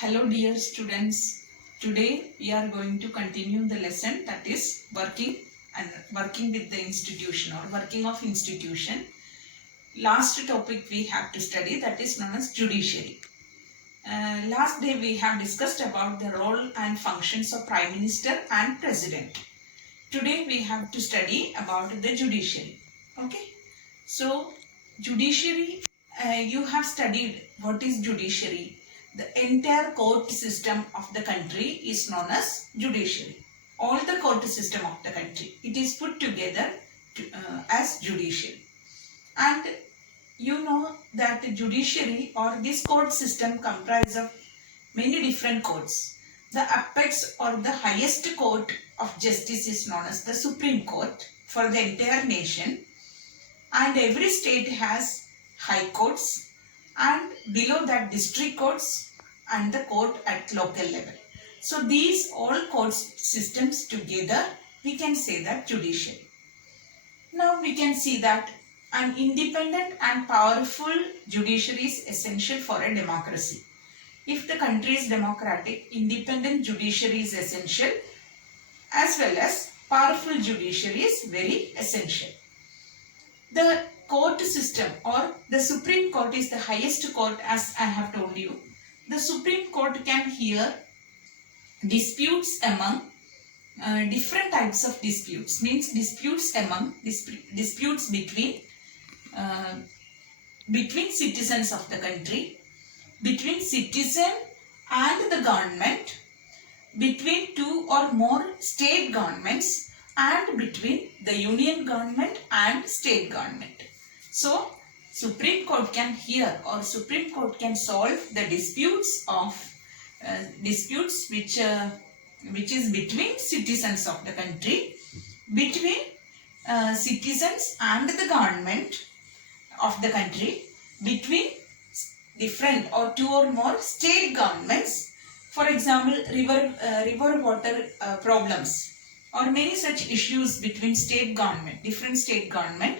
Hello dear students, today we are going to continue the lesson, that is working with the institution or working of institution. Last topic we have to study, that is known as judiciary. Last day we have discussed about the role and functions of Prime Minister and President. Today we have to study about the judiciary. Okay, so judiciary, you have studied what is judiciary. The entire court system of the country is known as judiciary. All the court system of the country, it is put together as judiciary. And you know that the judiciary or this court system comprises of many different courts. The apex or the highest court of justice is known as the Supreme Court for the entire nation. And every state has high courts, and below that district courts and the court at local level. So these all court systems together, we can say that judiciary. Now we can see that an independent and powerful judiciary is essential for a democracy. If the country is democratic, independent judiciary is essential, as well as powerful judiciary is very essential. The court system or the Supreme Court is the highest court, as I have told you. The Supreme Court can hear disputes among different types of disputes, means disputes among disputes between citizens of the country, between citizen and the government, between two or more state governments, and between the union government and state government. So Supreme Court can hear or Supreme Court can solve the disputes of disputes which is between citizens of the country, between citizens and the government of the country, between different or two or more state governments. For example, river water problems or many such issues between state government, different state government,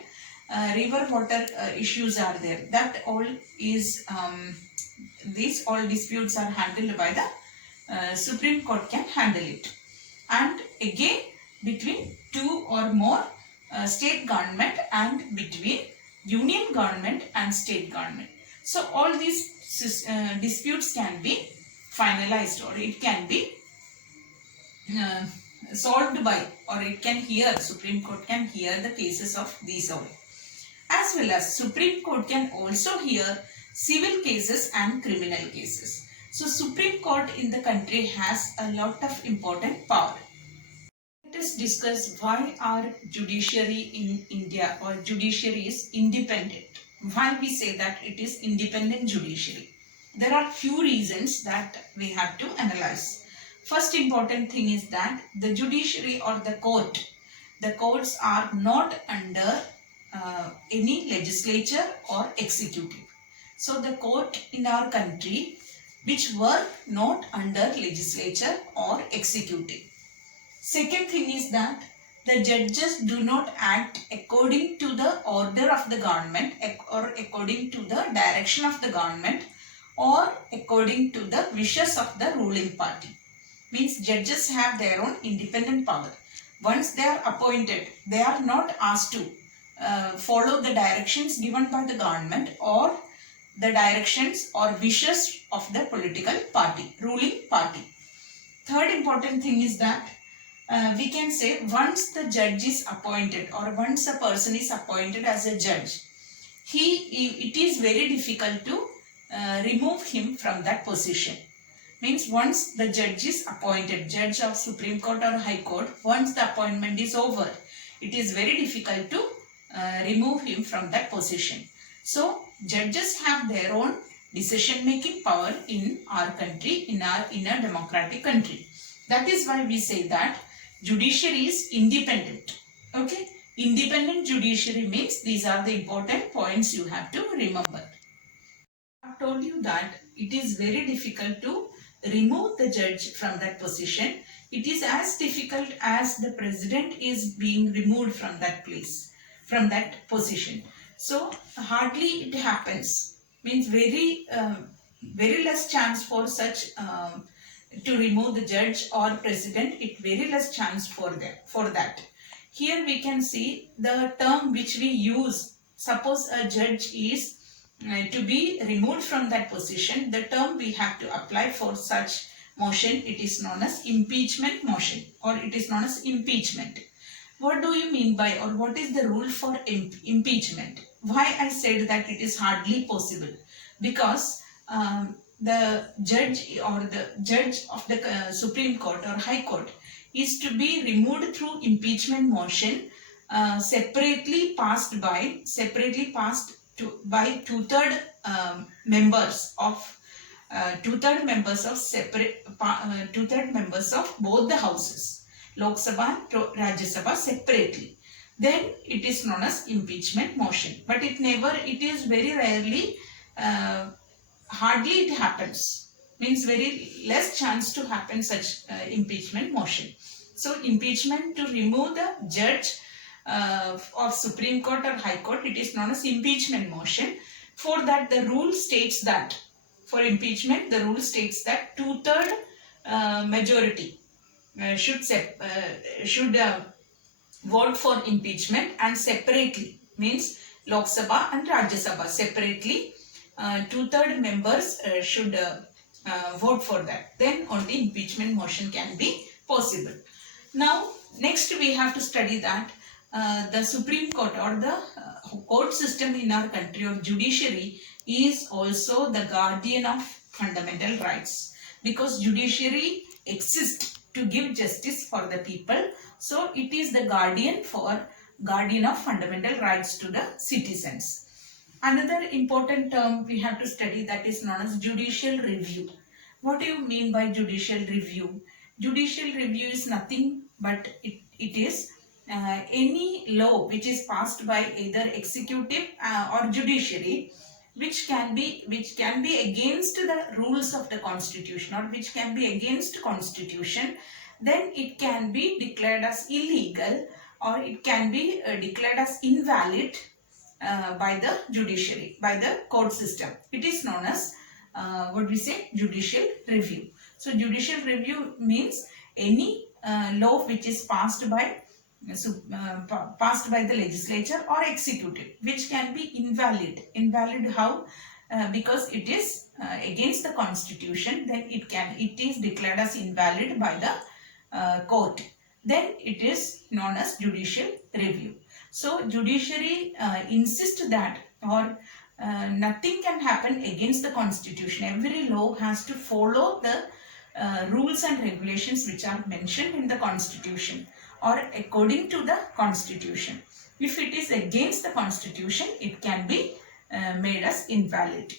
river water issues are there. That all is, these all disputes are handled by the Supreme Court can handle it. And again, between two or more state government and between union government and state government. So all these disputes can be finalized, or it can be solved by, or it can hear, Supreme Court can hear the cases of these all. As well as Supreme Court can also hear civil cases and criminal cases. So Supreme Court in the country has a lot of important power. Let us discuss why our judiciary in India or judiciary is independent. Why we say that it is independent judiciary. There are few reasons that we have to analyze. First important thing is that the judiciary or the courts are not under any legislature or executive. So the court in our country which work not under legislature or executive. Second thing is that the judges do not act according to the order of the government or according to the direction of the government or according to the wishes of the ruling party. Means judges have their own independent power. Once they are appointed, they are not asked to follow the directions given by the government or the directions or wishes of the political party, ruling party. Third important thing is that we can say once the judge is appointed or once a person is appointed as a judge, it is very difficult to remove him from that position. Means once the judge is appointed, judge of Supreme Court or High Court, once the appointment is over, it is very difficult to remove him from that position. So judges have their own decision making power in our country, in a democratic country. That is why we say that judiciary is independent. Okay, independent judiciary means these are the important points you have to remember. I have told you that it is very difficult to remove the judge from that position. It is as difficult as the president is being removed from that place, from that position. So hardly it happens. Means very very less chance for such to remove the judge or president. It very less chance for that. Here we can see the term which we use. Suppose a judge is to be removed from that position, the term we have to apply for such motion, it is known as impeachment motion, or it is known as impeachment. What do you mean by, or what is the rule for impeachment? Why I said that it is hardly possible? Because the judge or the judge of the Supreme Court or High Court is to be removed through impeachment motion, separately passed by two-third members of two-third members of two-third members of both the houses, Lok Sabha and Rajya Sabha, separately. Then it is known as impeachment motion. But it is very rarely, hardly it happens. Means very less chance to happen such impeachment motion. So impeachment, to remove the judge of Supreme Court or High Court, it is known as impeachment motion. For that, the rule states that, for impeachment, the rule states that two-third majority should vote for impeachment, and separately, means Lok Sabha and Rajya Sabha separately, two-third members should vote for that. Then only impeachment motion can be possible. Now, next we have to study that the Supreme Court or the court system in our country, or judiciary, is also the guardian of fundamental rights, because judiciary exists to give justice for the people. So it is the guardian of fundamental rights to the citizens. Another important term we have to study, that is known as judicial review. What do you mean by judicial review? Judicial review is nothing but it is any law which is passed by either executive or judiciary, which can be against the rules of the constitution, or which can be against constitution. Then it can be declared as illegal, or it can be declared as invalid by the judiciary, by the court system. It is known as judicial review. So judicial review means any law which is passed by the legislature or executive, which can be invalid. Invalid how? Because it is against the constitution, then it is declared as invalid by the court. Then it is known as judicial review. So judiciary insists that, or nothing can happen against the constitution. Every law has to follow the rules and regulations which are mentioned in the constitution, or according to the constitution. If it is against the constitution, it can be made as invalid.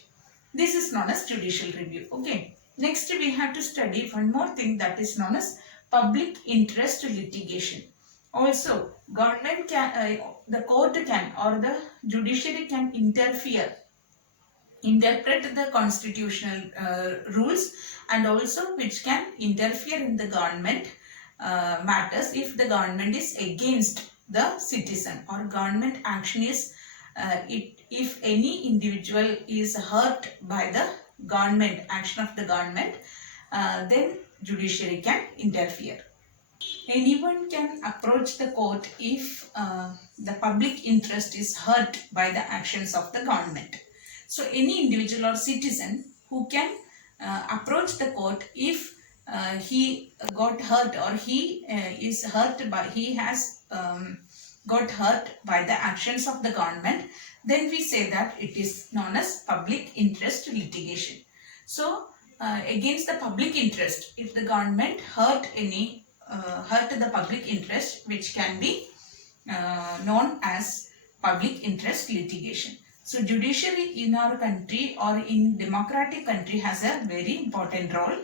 This is known as judicial review. Okay. Next we have to study one more thing, that is known as public interest litigation. Also, government can, the court can, or the judiciary can interpret the constitutional rules, and also which can interfere in the government matters if the government is against the citizen, or government action is if any individual is hurt by the government action of the government, then judiciary can interfere. Anyone can approach the court if the public interest is hurt by the actions of the government. So any individual or citizen who can approach the court if he got hurt, or he has got hurt by the actions of the government, then we say that it is known as public interest litigation. So against the public interest, if the government hurt the public interest, which can be known as public interest litigation. So judiciary in our country, or in democratic country, has a very important role,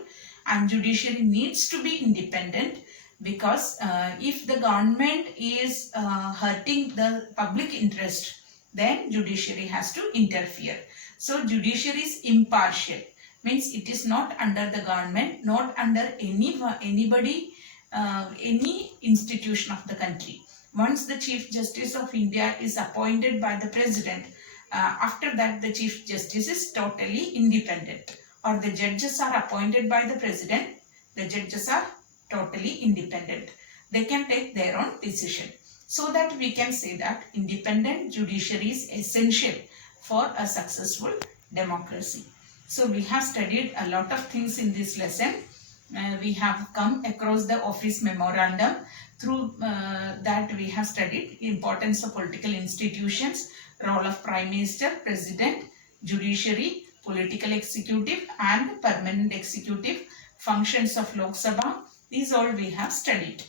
and judiciary needs to be independent, because if the government is hurting the public interest, then judiciary has to interfere. So judiciary is impartial, means it is not under the government, not under anybody, any institution of the country. Once the Chief Justice of India is appointed by the President, after that the Chief Justice is totally independent. or the judges are appointed by the president, the judges are totally independent. They can take their own decision. So that we can say that independent judiciary is essential for a successful democracy. So we have studied a lot of things in this lesson. We have come across the office memorandum. Through that we have studied importance of political institutions, role of Prime Minister, President, judiciary, political executive and permanent executive, functions of Lok Sabha. These all we have studied.